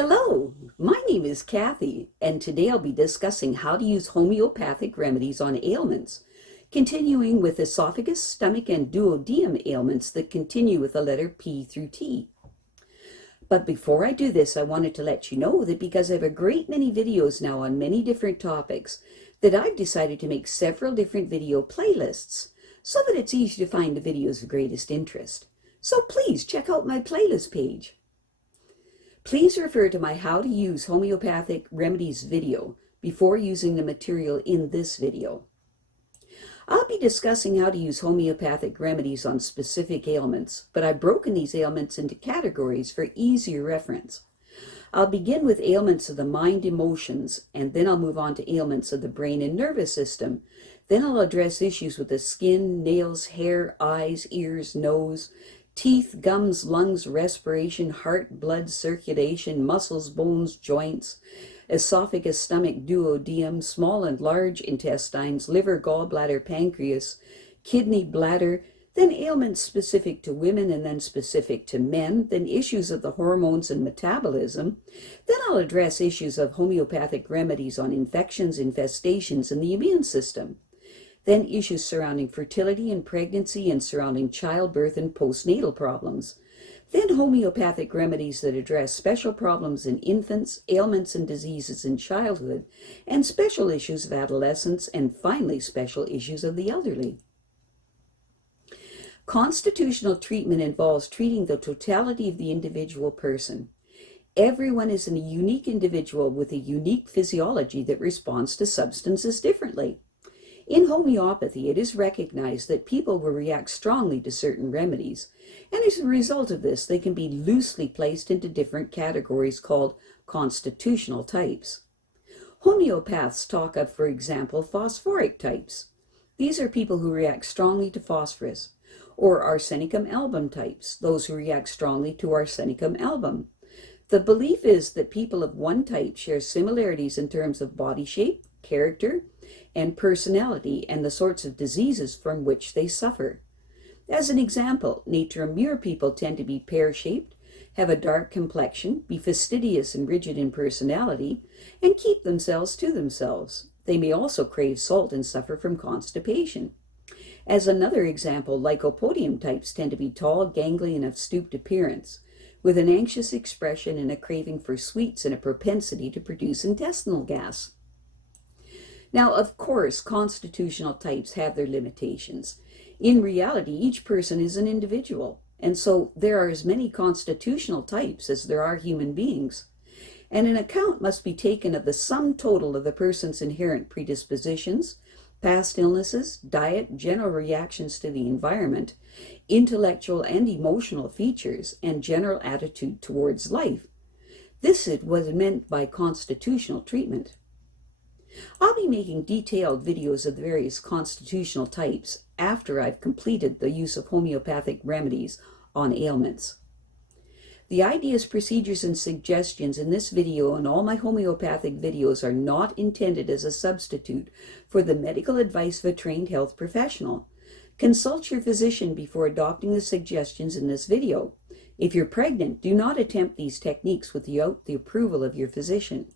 Hello, my name is Kathy, and today I'll be discussing how to use homeopathic remedies on ailments, continuing with esophagus, stomach, and duodeum ailments that continue with the letter P through T. But before I do this, I wanted to let you know that because I have a great many videos now on many different topics, that I've decided to make several different video playlists so that it's easy to find the videos of greatest interest. So please check out my playlist page. Please refer to my How to Use Homeopathic Remedies video before using the material in this video. I'll be discussing how to use homeopathic remedies on specific ailments, but I've broken these ailments into categories for easier reference. I'll begin with ailments of the mind, emotions, and then I'll move on to ailments of the brain and nervous system. Then I'll address issues with the skin, nails, hair, eyes, ears, nose, teeth, gums, lungs, respiration, heart, blood, circulation, muscles, bones, joints, esophagus, stomach, duodeum, small and large intestines, liver, gallbladder, pancreas, kidney, bladder, then ailments specific to women and then specific to men, then issues of the hormones and metabolism. Then I'll address issues of homeopathic remedies on infections, infestations, and the immune system. Then issues surrounding fertility and pregnancy and surrounding childbirth and postnatal problems. Then homeopathic remedies that address special problems in infants, ailments and diseases in childhood, and special issues of adolescents, and finally special issues of the elderly. Constitutional treatment involves treating the totality of the individual person. Everyone is a unique individual with a unique physiology that responds to substances differently. In homeopathy, it is recognized that people will react strongly to certain remedies, and as a result of this, they can be loosely placed into different categories called constitutional types. Homeopaths talk of, for example, phosphoric types. These are people who react strongly to phosphorus, or arsenicum album types, those who react strongly to arsenicum album. The belief is that people of one type share similarities in terms of body shape, character, and personality, and the sorts of diseases from which they suffer. As an example, nature-mirror people tend to be pear-shaped, have a dark complexion, be fastidious and rigid in personality, and keep themselves to themselves. They may also crave salt and suffer from constipation. As another example, lycopodium types tend to be tall, ganglion, of stooped appearance, with an anxious expression and a craving for sweets and a propensity to produce intestinal gas. Now, of course, constitutional types have their limitations. In reality, each person is an individual, and so there are as many constitutional types as there are human beings. And an account must be taken of the sum total of the person's inherent predispositions, past illnesses, diet, general reactions to the environment, intellectual and emotional features, and general attitude towards life. This is what is meant by constitutional treatment. I'll be making detailed videos of the various constitutional types after I've completed the use of homeopathic remedies on ailments. The ideas, procedures, and suggestions in this video and all my homeopathic videos are not intended as a substitute for the medical advice of a trained health professional. Consult your physician before adopting the suggestions in this video. If you're pregnant, do not attempt these techniques without the approval of your physician.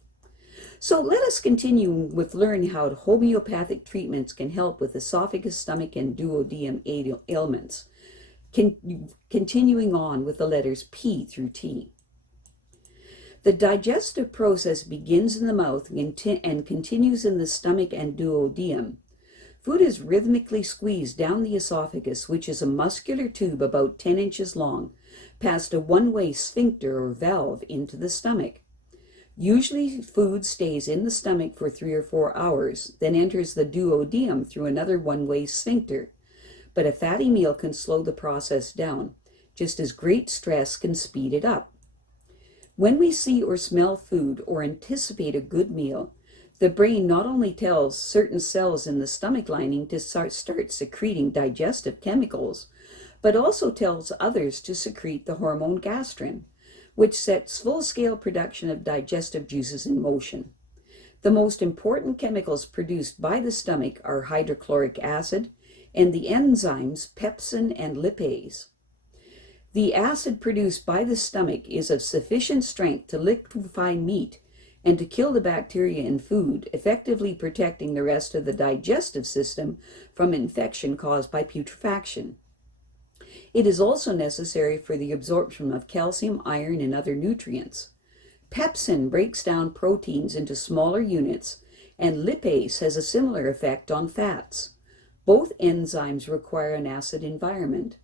So let us continue with learning how homeopathic treatments can help with esophagus, stomach, and duodenum ailments. Continuing on with the letters P through T. The digestive process begins in the mouth and continues in the stomach and duodenum. Food is rhythmically squeezed down the esophagus, which is a muscular tube about 10 inches long, past a one-way sphincter or valve into the stomach. Usually food stays in the stomach for 3 or 4 hours, then enters the duodenum through another one-way sphincter. But a fatty meal can slow the process down, just as great stress can speed it up. When we see or smell food or anticipate a good meal, the brain not only tells certain cells in the stomach lining to start secreting digestive chemicals, but also tells others to secrete the hormone gastrin, which sets full-scale production of digestive juices in motion. The most important chemicals produced by the stomach are hydrochloric acid and the enzymes pepsin and lipase. The acid produced by the stomach is of sufficient strength to liquefy meat and to kill the bacteria in food, effectively protecting the rest of the digestive system from infection caused by putrefaction. It is also necessary for the absorption of calcium, iron, and other nutrients. Pepsin breaks down proteins into smaller units, and lipase has a similar effect on fats. Both enzymes require an acid environment.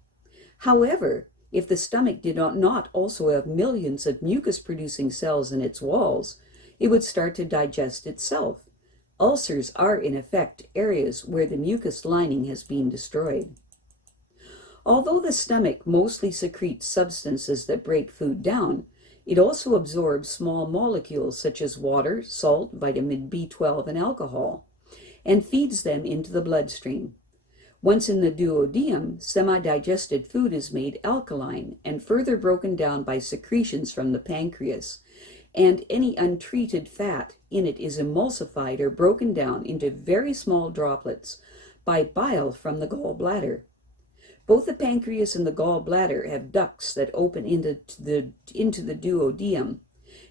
However, if the stomach did not also have millions of mucus-producing cells in its walls, it would start to digest itself. Ulcers are, in effect, areas where the mucus lining has been destroyed. Although the stomach mostly secretes substances that break food down, it also absorbs small molecules such as water, salt, vitamin B12, and alcohol, and feeds them into the bloodstream. Once in the duodenum, semi-digested food is made alkaline and further broken down by secretions from the pancreas, and any untreated fat in it is emulsified or broken down into very small droplets by bile from the gallbladder. Both the pancreas and the gallbladder have ducts that open into the duodenum,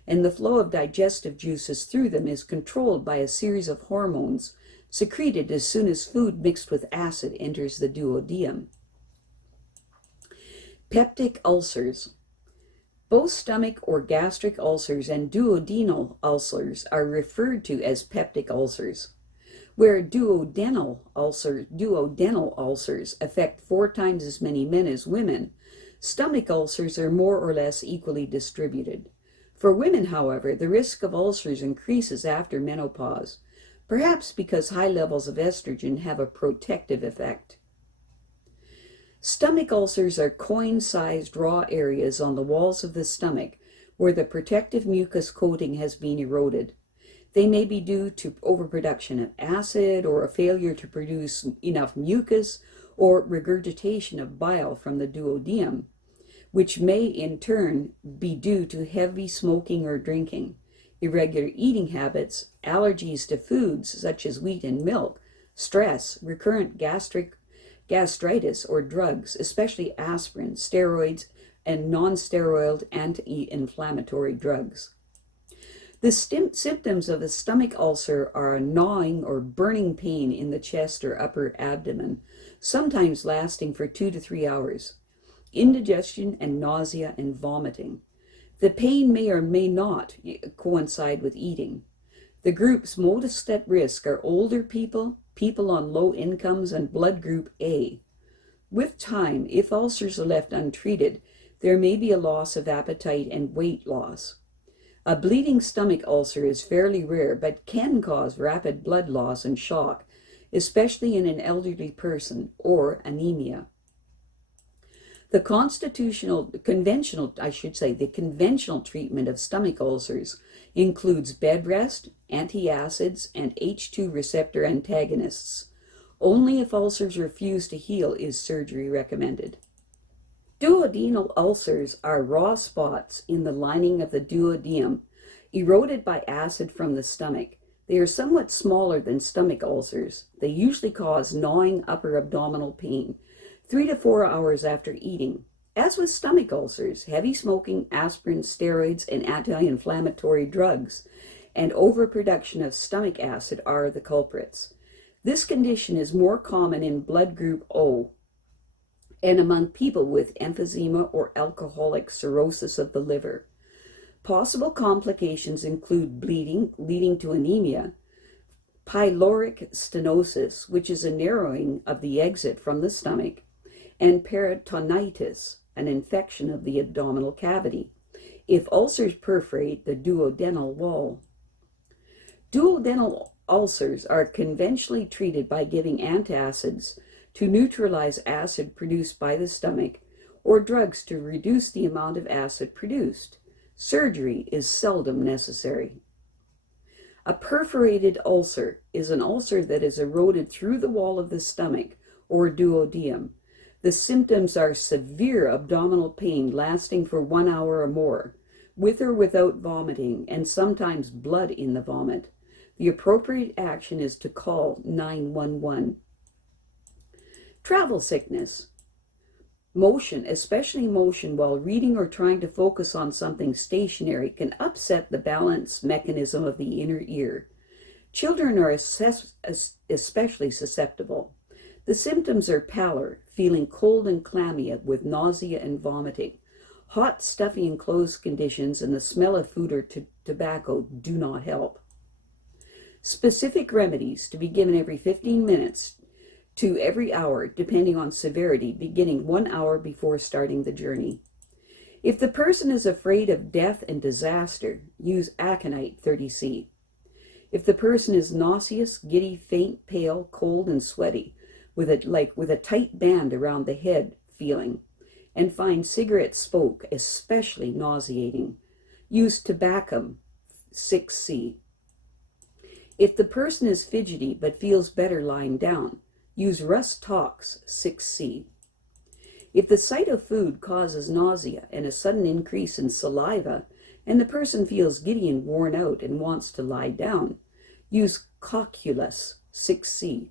and the flow of digestive juices through them is controlled by a series of hormones secreted as soon as food mixed with acid enters the duodenum. Peptic ulcers. Both stomach or gastric ulcers and duodenal ulcers are referred to as peptic ulcers. Where duodenal ulcers affect 4 times as many men as women, stomach ulcers are more or less equally distributed. For women, however, the risk of ulcers increases after menopause, perhaps because high levels of estrogen have a protective effect. Stomach ulcers are coin-sized raw areas on the walls of the stomach where the protective mucus coating has been eroded. They may be due to overproduction of acid or a failure to produce enough mucus or regurgitation of bile from the duodenum, which may in turn be due to heavy smoking or drinking, irregular eating habits, allergies to foods such as wheat and milk, stress, recurrent gastritis, or drugs, especially aspirin, steroids, and non-steroidal anti-inflammatory drugs. The symptoms of a stomach ulcer are a gnawing or burning pain in the chest or upper abdomen, sometimes lasting for 2 to 3 hours, indigestion and nausea and vomiting. The pain may or may not coincide with eating. The groups most at risk are older people, people on low incomes, and blood group A. With time, if ulcers are left untreated, there may be a loss of appetite and weight loss. A bleeding stomach ulcer is fairly rare, but can cause rapid blood loss and shock, especially in an elderly person, or anemia. The conventional treatment of stomach ulcers includes bed rest, antacids, and H2 receptor antagonists. Only if ulcers refuse to heal is surgery recommended. Duodenal ulcers are raw spots in the lining of the duodenum, eroded by acid from the stomach. They are somewhat smaller than stomach ulcers. They usually cause gnawing upper abdominal pain 3 to 4 hours after eating. As with stomach ulcers, heavy smoking, aspirin, steroids, and anti-inflammatory drugs, and overproduction of stomach acid are the culprits. This condition is more common in blood group O and among people with emphysema or alcoholic cirrhosis of the liver. Possible complications include bleeding leading to anemia, pyloric stenosis, which is a narrowing of the exit from the stomach, and peritonitis, an infection of the abdominal cavity, if ulcers perforate the duodenal wall. Duodenal ulcers are conventionally treated by giving antacids to neutralize acid produced by the stomach, or drugs to reduce the amount of acid produced. Surgery is seldom necessary. A perforated ulcer is an ulcer that is eroded through the wall of the stomach, or duodenum. The symptoms are severe abdominal pain lasting for 1 hour or more, with or without vomiting, and sometimes blood in the vomit. The appropriate action is to call 911. Travel sickness. Motion, especially motion while reading or trying to focus on something stationary, can upset the balance mechanism of the inner ear. Children are especially susceptible. The symptoms are pallor, feeling cold and clammy with nausea and vomiting. Hot, stuffy, enclosed conditions and the smell of food or tobacco do not help. Specific remedies to be given every 15 minutes to every hour, depending on severity, beginning 1 hour before starting the journey. If the person is afraid of death and disaster, use Aconite 30C. If the person is nauseous, giddy, faint, pale, cold, and sweaty, with a tight band around the head feeling, and find cigarette smoke especially nauseating, use Tabacum 6C. If the person is fidgety but feels better lying down, use Rhus Tox 6C. If the sight of food causes nausea and a sudden increase in saliva, and the person feels giddy and worn out and wants to lie down, use Cocculus 6C.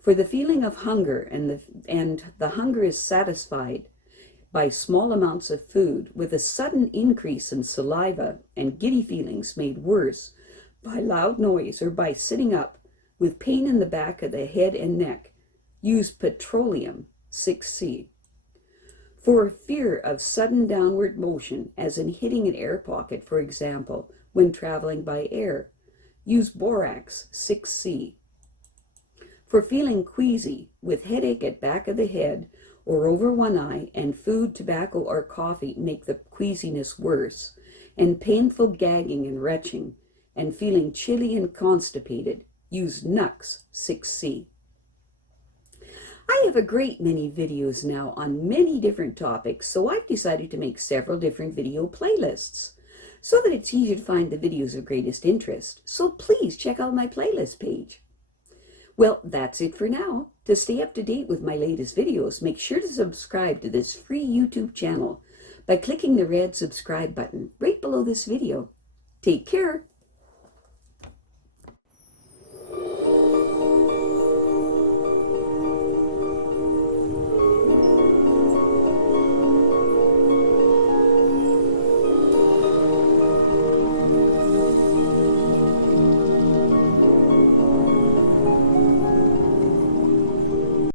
For the feeling of hunger and the hunger is satisfied by small amounts of food with a sudden increase in saliva and giddy feelings made worse by loud noise or by sitting up with pain in the back of the head and neck, use Petroleum 6C. For fear of sudden downward motion, as in hitting an air pocket, for example, when traveling by air, use Borax 6C. For feeling queasy, with headache at back of the head or over one eye, and food, tobacco, or coffee make the queasiness worse, and painful gagging and retching, and feeling chilly and constipated, use Nux 6C. I have a great many videos now on many different topics, so I've decided to make several different video playlists so that it's easier to find the videos of greatest interest. So please check out my playlist page. Well, that's it for now. To stay up to date with my latest videos, make sure to subscribe to this free YouTube channel by clicking the red subscribe button right below this video. Take care.